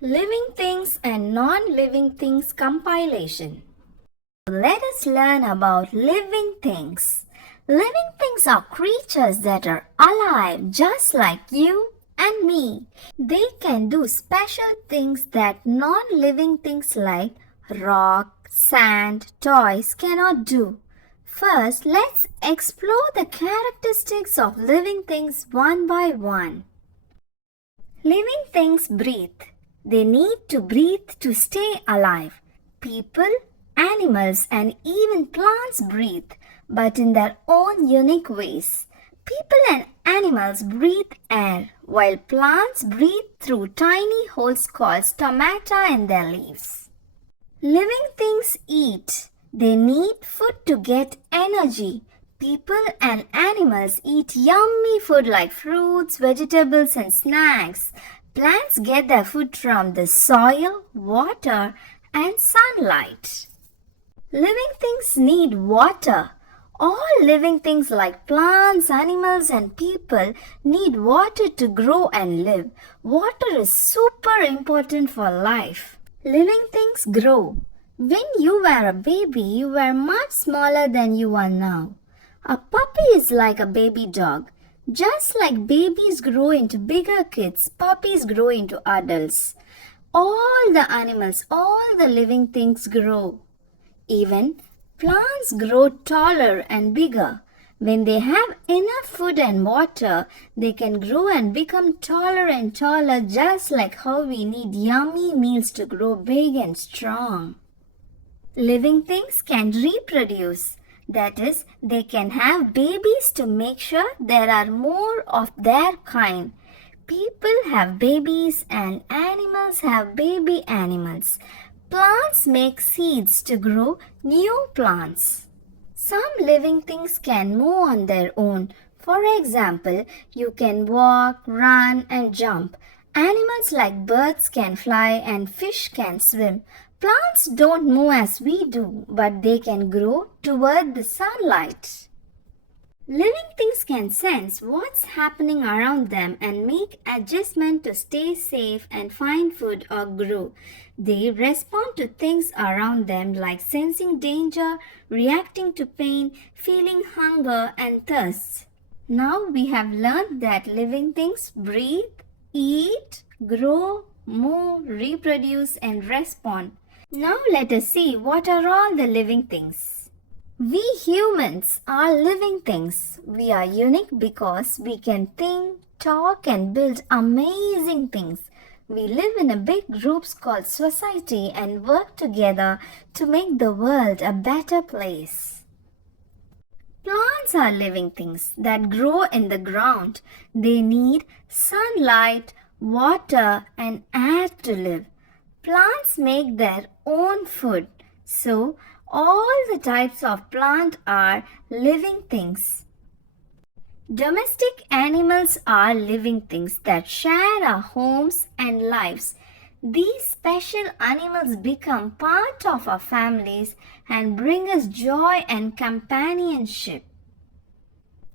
Living Things and Non-Living Things compilation. Let us learn about living things. Living things are creatures that are alive just like you and me. They can do special things that non-living things like rock, sand, toys cannot do. First, let's explore the characteristics of living things one by one. Living things breathe. They need to breathe to stay alive. People, animals, and even plants breathe, but in their own unique ways. People and animals breathe air, while plants breathe through tiny holes called stomata in their leaves. Living things eat. They need food to get energy. People and animals eat yummy food like fruits, vegetables, and snacks. Plants get their food from the soil, water, and sunlight. Living things need water. All living things like plants, animals, and people need water to grow and live. Water is super important for life. Living things grow. When you were a baby, you were much smaller than you are now. A puppy is like a baby dog. Just like babies grow into bigger kids, puppies grow into adults. All the animals, all the living things grow. Even plants grow taller and bigger. When they have enough food and water, they can grow and become taller and taller, just like how we need yummy meals to grow big and strong. Living things can reproduce. That is, they can have babies to make sure there are more of their kind. People have babies and animals have baby animals. Plants make seeds to grow new plants. Some living things can move on their own. For example, you can walk, run, and jump. Animals like birds can fly and fish can swim. Plants don't move as we do, but they can grow toward the sunlight. Living things can sense what's happening around them and make adjustments to stay safe and find food or grow. They respond to things around them like sensing danger, reacting to pain, feeling hunger and thirst. Now we have learned that living things breathe, eat, grow, move, reproduce and respond. Now let us see what are all the living things. We humans are living things. We are unique because we can think, talk and build amazing things. We live in a big groups called society and work together to make the world a better place. Plants are living things that grow in the ground. They need sunlight, water and air to live. Plants make their own food, so all the types of plant are living things. Domestic animals are living things that share our homes and lives. These special animals become part of our families and bring us joy and companionship.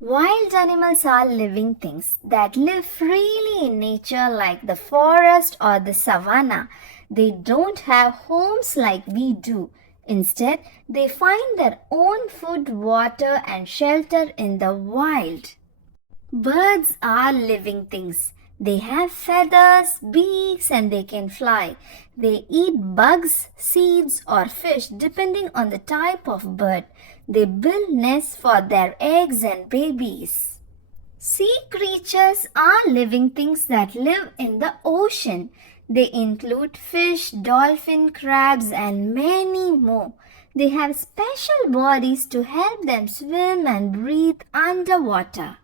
Wild animals are living things that live freely in nature like the forest or the savanna. They don't have homes like we do. Instead, they find their own food, water and shelter in the wild. Birds are living things. They have feathers, beaks and they can fly. They eat bugs, seeds or fish depending on the type of bird. They build nests for their eggs and babies. Sea creatures are living things that live in the ocean. They include fish, dolphin, crabs and many more. They have special bodies to help them swim and breathe underwater.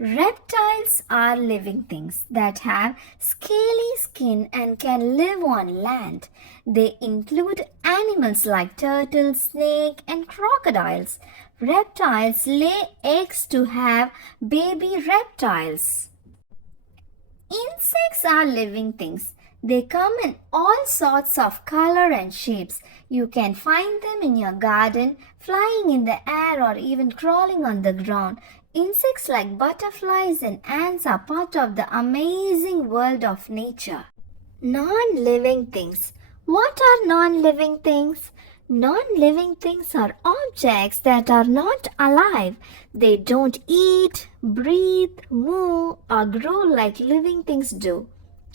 Reptiles are living things that have scaly skin and can live on land. They include animals like turtles, snakes, and crocodiles. Reptiles lay eggs to have baby reptiles. Insects are living things. They come in all sorts of color and shapes. You can find them in your garden, flying in the air or even crawling on the ground. Insects like butterflies and ants are part of the amazing world of nature. Non-living things. What are non-living things? Non-living things are objects that are not alive. They don't eat, breathe, move, or grow like living things do.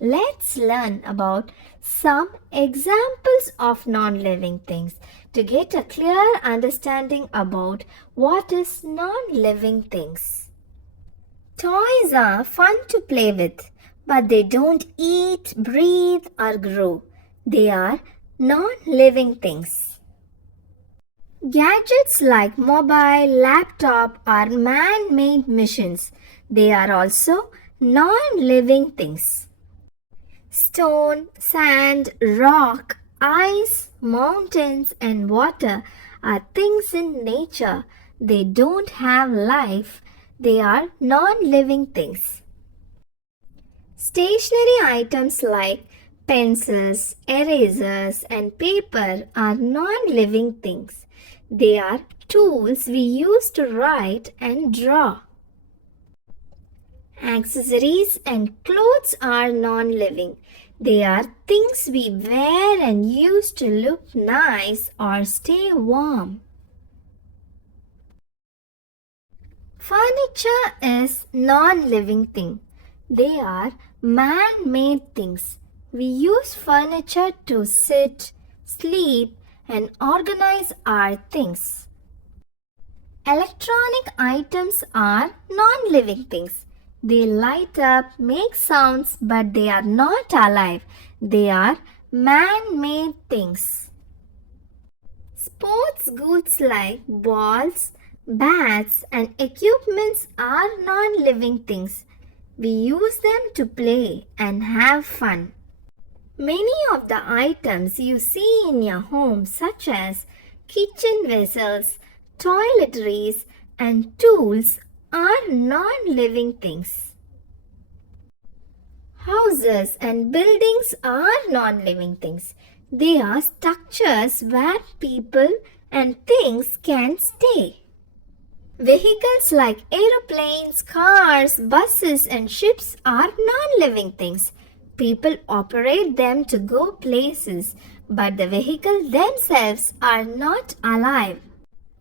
Let's learn about some examples of non-living things to get a clear understanding about what is non-living things. Toys are fun to play with, but they don't eat, breathe, or grow. They are non-living things. Gadgets like mobile, laptop are man-made machines. They are also non-living things. Stone, sand, rock, ice, mountains, and water are things in nature. They don't have life. They are non-living things. Stationary items like pencils, erasers, and paper are non-living things. They are tools we use to write and draw. Accessories and clothes are non-living. They are things we wear and use to look nice or stay warm. Furniture is non-living thing. They are man-made things. We use furniture to sit, sleep, and organize our things. Electronic items are non-living things. They light up, make sounds, but they are not alive. They are man-made things. Sports goods like balls, bats, and equipments are non-living things. We use them to play and have fun. Many of the items you see in your home, such as kitchen vessels, toiletries, and tools, are non-living things. Houses and buildings are non-living things. They are structures where people and things can stay. Vehicles like aeroplanes, cars, buses, and ships are non-living things. People operate them to go places, but the vehicles themselves are not alive.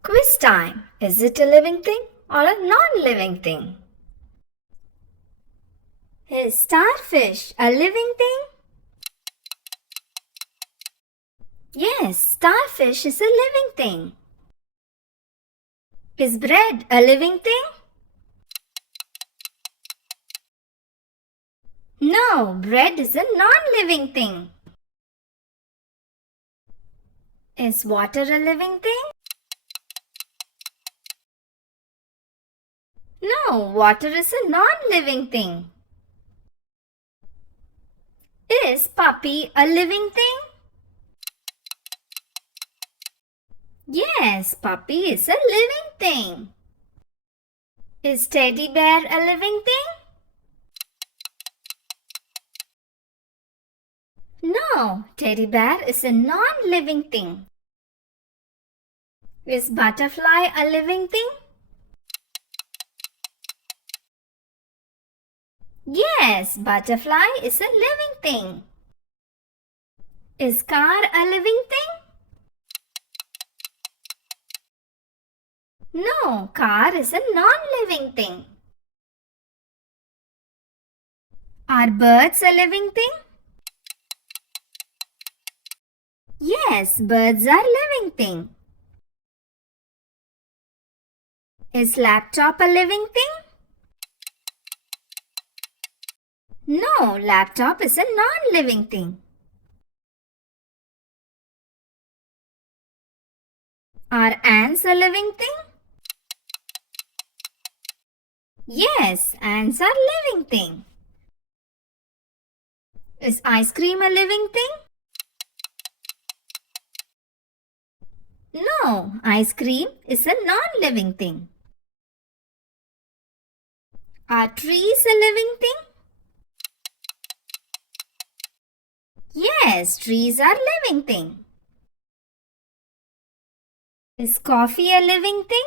Quiz time. Is it a living thing or a non-living thing? Is starfish a living thing? Yes, starfish is a living thing. Is bread a living thing? No, bread is a non-living thing. Is water a living thing? No, water is a non-living thing. Is puppy a living thing? Yes, puppy is a living thing. Is teddy bear a living thing? No, teddy bear is a non-living thing. Is butterfly a living thing? Yes, butterfly is a living thing. Is car a living thing? No, car is a non-living thing. Are birds a living thing? Yes, birds are living thing. Is laptop a living thing? No, laptop is a non-living thing. Are ants a living thing? Yes, ants are living thing. Is ice cream a living thing? No, ice cream is a non-living thing. Are trees a living thing? Yes, trees are living thing. Is coffee a living thing?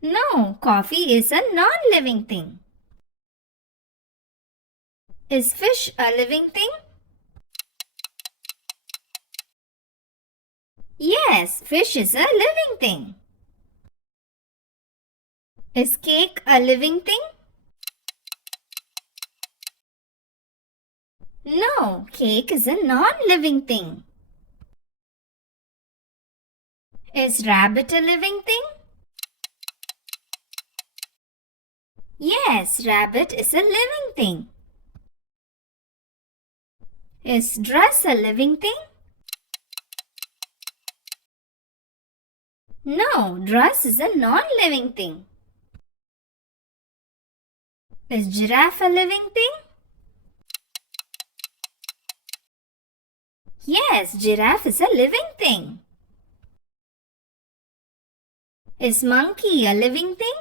No, coffee is a non-living thing. Is fish a living thing? Yes, fish is a living thing. Is cake a living thing? No, cake is a non-living thing. Is rabbit a living thing? Yes, rabbit is a living thing. Is dress a living thing? No, dress is a non-living thing. Is giraffe a living thing? Yes, giraffe is a living thing. Is monkey a living thing?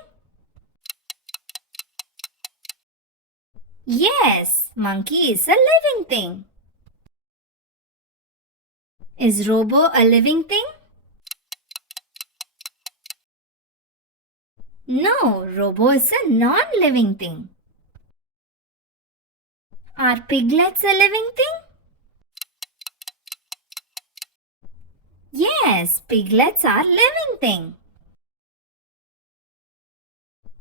Yes, monkey is a living thing. Is robo a living thing? No, robo is a non-living thing. Are piglets a living thing? Yes, piglets are living thing.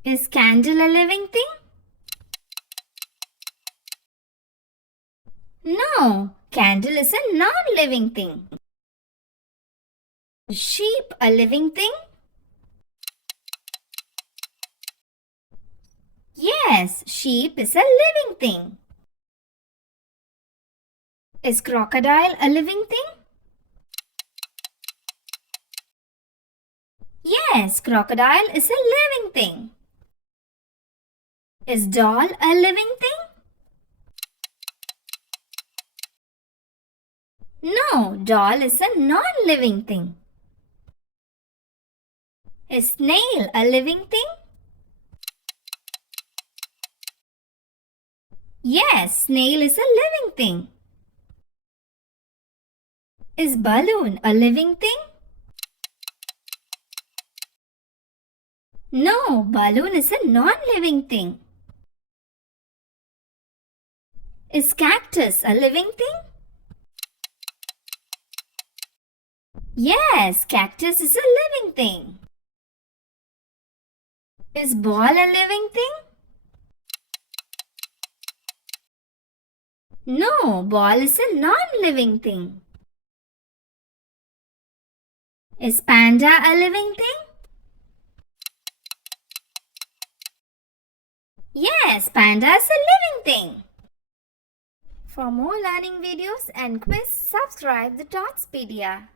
Is candle a living thing? No, candle is a non-living thing. Is sheep a living thing? Yes, sheep is a living thing. Is crocodile a living thing? Yes, crocodile is a living thing. Is doll a living thing? No, doll is a non-living thing. Is snail a living thing? Yes, snail is a living thing. Is balloon a living thing? No, balloon is a non-living thing. Is cactus a living thing? Yes, cactus is a living thing. Is ball a living thing? No, ball is a non-living thing. Is panda a living thing? Yes, panda is a living thing. For more learning videos and quiz, subscribe the Dotspedia.